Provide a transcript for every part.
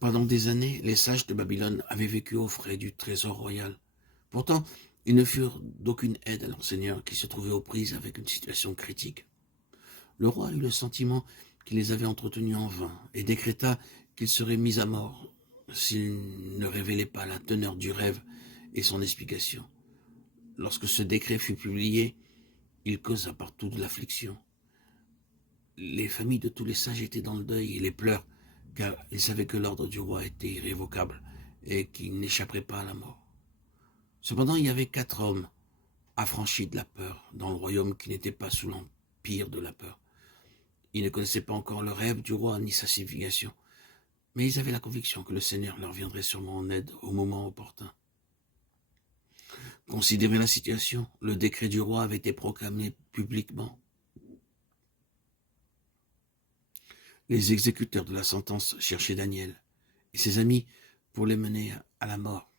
Pendant des années, les sages de Babylone avaient vécu aux frais du trésor royal. Pourtant, ils ne furent d'aucune aide à leur seigneur qui se trouvait aux prises avec une situation critique. Le roi eut le sentiment qu'il les avait entretenus en vain et décréta qu'ils seraient mis à mort s'ils ne révélaient pas la teneur du rêve et son explication. Lorsque ce décret fut publié, il causa partout de l'affliction. Les familles de tous les sages étaient dans le deuil et les pleurs, car ils savaient que l'ordre du roi était irrévocable et qu'il n'échapperait pas à la mort. Cependant, il y avait 4 hommes affranchis de la peur dans le royaume qui n'était pas sous l'empire de la peur. Ils ne connaissaient pas encore le rêve du roi ni sa signification, mais ils avaient la conviction que le Seigneur leur viendrait sûrement en aide au moment opportun. Considérez la situation, le décret du roi avait été proclamé publiquement. Les exécuteurs de la sentence cherchaient Daniel et ses amis pour les mener à la mort.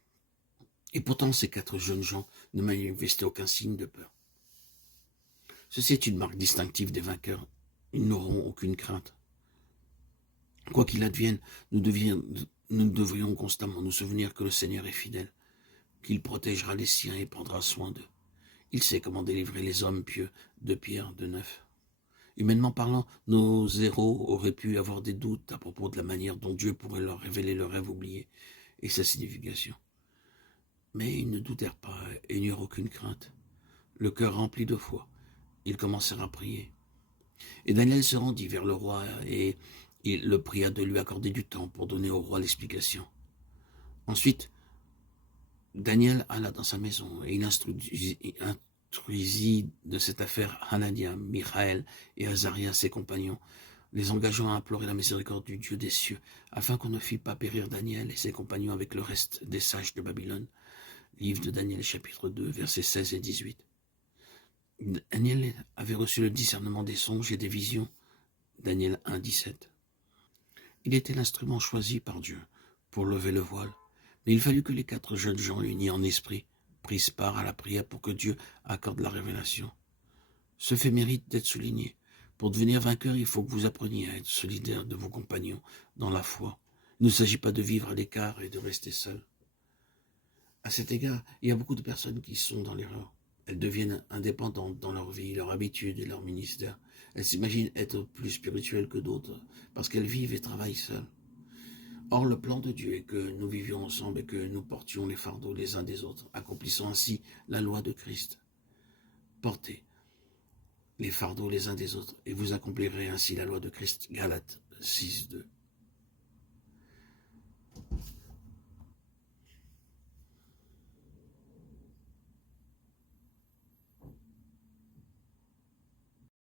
Et pourtant, ces 4 jeunes gens ne manifestaient aucun signe de peur. Ceci est une marque distinctive des vainqueurs. Ils n'auront aucune crainte. Quoi qu'il advienne, nous devrions constamment nous souvenir que le Seigneur est fidèle, qu'il protégera les siens et prendra soin d'eux. Il sait comment délivrer les hommes pieux de Pierre de Neuf. Humainement parlant, nos héros auraient pu avoir des doutes à propos de la manière dont Dieu pourrait leur révéler le rêve oublié et sa signification. Mais ils ne doutèrent pas et n'eurent aucune crainte. Le cœur rempli de foi, ils commencèrent à prier. Et Daniel se rendit vers le roi et il le pria de lui accorder du temps pour donner au roi l'explication. Ensuite, Daniel alla dans sa maison et il instruisit de cette affaire Hanania, Michaël et Azaria, ses compagnons, les engageant à implorer la miséricorde du Dieu des cieux, afin qu'on ne fît pas périr Daniel et ses compagnons avec le reste des sages de Babylone. Livre de Daniel, chapitre 2, versets 16 et 18. Daniel avait reçu le discernement des songes et des visions. Daniel 1, 17. Il était l'instrument choisi par Dieu pour lever le voile, mais il fallut que les 4 jeunes gens unis en esprit prissent part à la prière pour que Dieu accorde la révélation. Ce fait mérite d'être souligné. Pour devenir vainqueur, il faut que vous appreniez à être solidaire de vos compagnons dans la foi. Il ne s'agit pas de vivre à l'écart et de rester seul. À cet égard, il y a beaucoup de personnes qui sont dans l'erreur. Elles deviennent indépendantes dans leur vie, leur habitude et leur ministère. Elles s'imaginent être plus spirituelles que d'autres parce qu'elles vivent et travaillent seules. Or, le plan de Dieu est que nous vivions ensemble et que nous portions les fardeaux les uns des autres, accomplissant ainsi la loi de Christ. Portez les fardeaux les uns des autres et vous accomplirez ainsi la loi de Christ. Galates 6, 2.